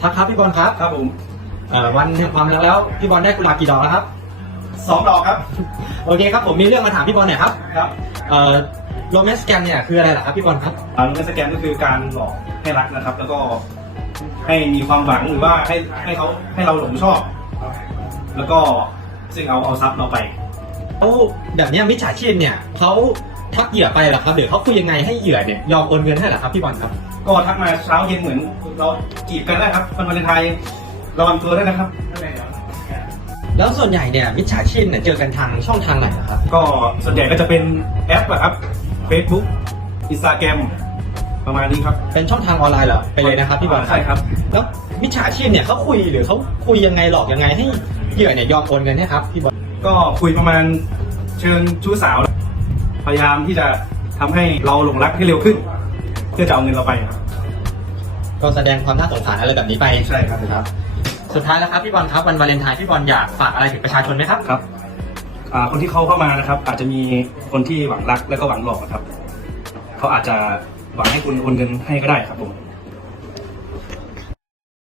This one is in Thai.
ทักครับพี่บอลครับครับผมเอ่อวันแห่งความรักแล้วพี่บอลได้กุหลาบกี่ดอกแล้วครับ สองดอกครับ โอเคครับผมมีเรื่องมาถามพี่บอลเนี่ยครับครับเอ่อโรแมนต์สแกมเนี่ยคืออะไรล่ะครับพี่บอลครับ อ่าลูกสแกนก็คือการหลอกให้รักนะครับ แล้วก็ให้มีความหวังหรือว่าให้ให้เขาให้เราหลงชอบ แล้วก็ซึ่งเอาเอาทรัพย์เราไปเขาแบบเนี้ยมิจฉาชีพเนี่ยเขา ทักเหยื่อไปเหรอครับหรือเขาคุยยังไงให้เหยื่อเนี่ยยอมโอนเงินให้เหรอครับพี่บอลครับ ก็ทักมาเช้าเย็นเหมือนเราจีบกันได้ครับวันวาเลนไทน์ระวังตัวด้วยนะครับ แล้วส่วนใหญ่เนี่ยมิจฉาชีพเนี่ยเจอกันทางช่องทางไหนนะครับก็ส่วนใหญ่ก็จะเป็นแอปอะครับ Facebook Instagram ประมาณนี้ครับเป็นช่องทางออนไลน์เหรอไปเลยนะครับพี่บอลใช่ครับ แล้วมิจฉาชีพเนี่ยเขาคุยหรือเขาคุยยังไงหลอกยังไงให้เหยื่อเนี่ยยอมโอนเงินให้ครับพี่บอลก็คุยประมาณเชิงชู้สาว พยายามที่จะทำให้เราหลงรักให้เร็วขึ้น เพื่อจะเอาเงินเราไปครับก็แสดงความน่าสงสารอะไรแบบนี้ไปใช่ครับครับ สุดท้ายแล้วครับพี่บอลครับวันวาเลนไทน์พี่บอลอยากฝากอะไรถึงประชาชนไหมครับครับอ่าคนที่เขาเข้ามานะครับ อาจจะมีคนที่หวังรักและก็หวังหลอกนะครับ เขาอาจจะหวังให้คุณโอนเงินให้ก็ได้ครับผม